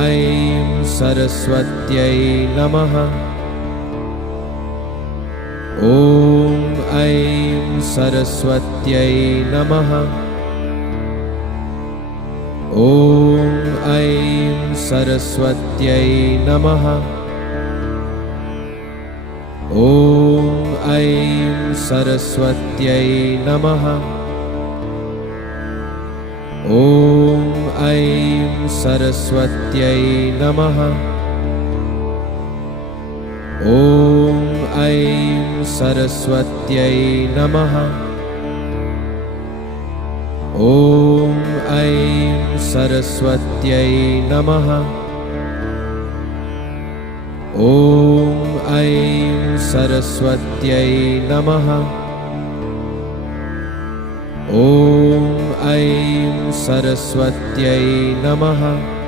ऐं सरस्वत्यै नमः। ॐ ऐं सरस्वत्यै नमः। ॐ ऐं सरस्वत्यै नमः। ॐ ऐं सरस्वत्यै नमः। ॐ ऐं सरस्वत्यै नमः। ॐ ऐं सरस्वत्यै नमः। ॐ ऐं सरस्वत्यै नमः। ॐ ऐं सरस्वत्यै नमः। ॐ ऐं सरस्वत्यै नमः।